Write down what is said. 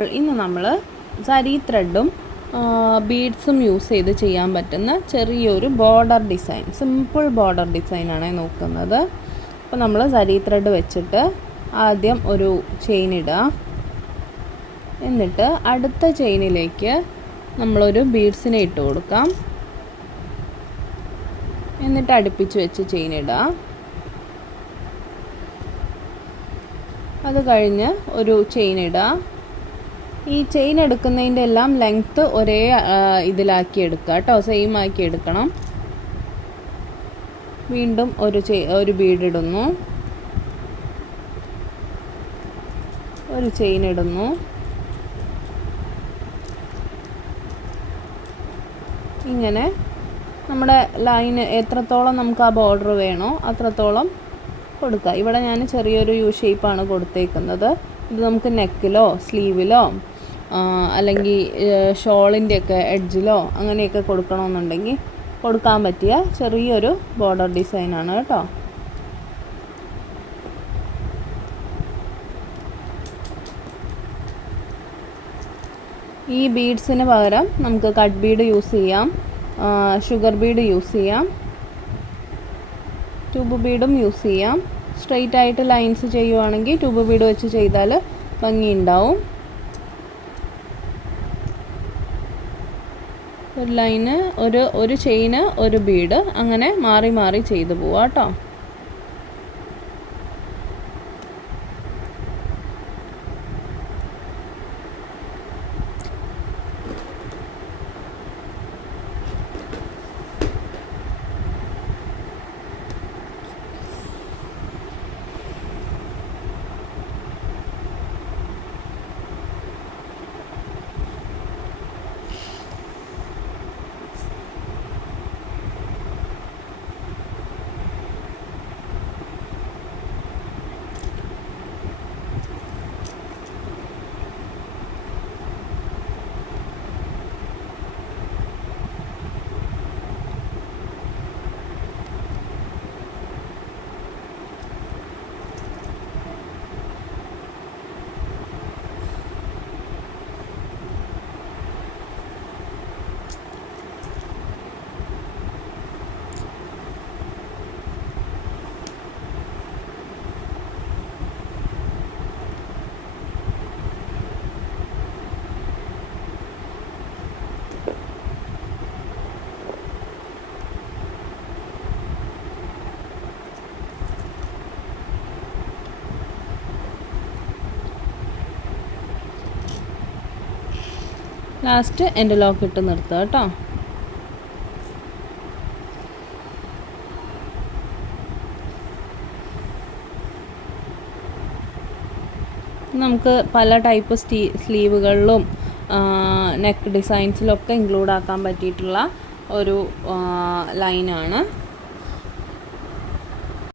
ഇന്ന് നമ്മൾ സരി ത്രെഡും ബീഡ്സും യൂസ് ചെയ്ത് ചെയ്യാൻ പറ്റുന്ന ചെറിയൊരു ബോർഡർ ഡിസൈൻ, സിമ്പിൾ ബോർഡർ ഡിസൈനാണ് നോക്കുന്നത്. അപ്പോൾ നമ്മൾ സരി ത്രെഡ് വെച്ചിട്ട് ആദ്യം ഒരു ചെയിൻ ഇടുക. എന്നിട്ട് അടുത്ത ചെയിനിലേക്ക് നമ്മളൊരു ബീഡ്സിനെ ഇട്ട് കൊടുക്കാം. എന്നിട്ട് അടുപ്പിച്ച് വെച്ച് ചെയിൻ ഇടുക. അത് കഴിഞ്ഞ് ഒരു ചെയിൻ ഇടുക. ഈ ചെയിൻ എടുക്കുന്നതിൻ്റെ എല്ലാം ലെങ്ത്ത് ഒരേ ഇതിലാക്കി എടുക്കുക കേട്ടോ, സെയിം ആക്കി എടുക്കണം. വീണ്ടും ഒരു ബീഡ് ഇടുന്നു, ഒരു ചെയിൻ ഇടുന്നു. ഇങ്ങനെ നമ്മുടെ ലൈന് എത്രത്തോളം നമുക്ക് ആ ബോർഡർ വേണോ അത്രത്തോളം കൊടുക്കുക. ഇവിടെ ഞാൻ ചെറിയൊരു യു ഷേപ്പാണ് കൊടുത്തേക്കുന്നത്. ഇത് നമുക്ക് നെക്കിലോ സ്ലീവിലോ അല്ലെങ്കിൽ ഷോളിൻ്റെയൊക്കെ എഡ്ജിലോ അങ്ങനെയൊക്കെ കൊടുക്കണമെന്നുണ്ടെങ്കിൽ കൊടുക്കാൻ പറ്റിയ ചെറിയൊരു ബോർഡർ ഡിസൈനാണ് കേട്ടോ. ഈ ബീഡ്സിന് പകരം നമുക്ക് കട്ട് ബീഡ് യൂസ് ചെയ്യാം, ഷുഗർ ബീഡ് യൂസ് ചെയ്യാം, ട്യൂബ് ബീഡും യൂസ് ചെയ്യാം. സ്ട്രെയിറ്റ് ആയിട്ട് ലൈൻസ് ചെയ്യുവാണെങ്കിൽ ട്യൂബ് ബീഡ് വെച്ച് ചെയ്താൽ ഭംഗിയുണ്ടാവും. ഒരു ലൈന് ഒരു ചെയിന് ഒരു ബീഡ് അങ്ങനെ മാറി മാറി ചെയ്തു പോവാം കേട്ടോ. ലാസ്റ്റ് എൻ്റെ ലോക്ക് ഇട്ട് നിർത്തുക കേട്ടോ. നമുക്ക് പല ടൈപ്പ് സ്ലീവുകളിലും നെക്ക് ഡിസൈൻസിലൊക്കെ ഇൻക്ലൂഡ് ആക്കാൻ പറ്റിയിട്ടുള്ള ഒരു ലൈനാണ്.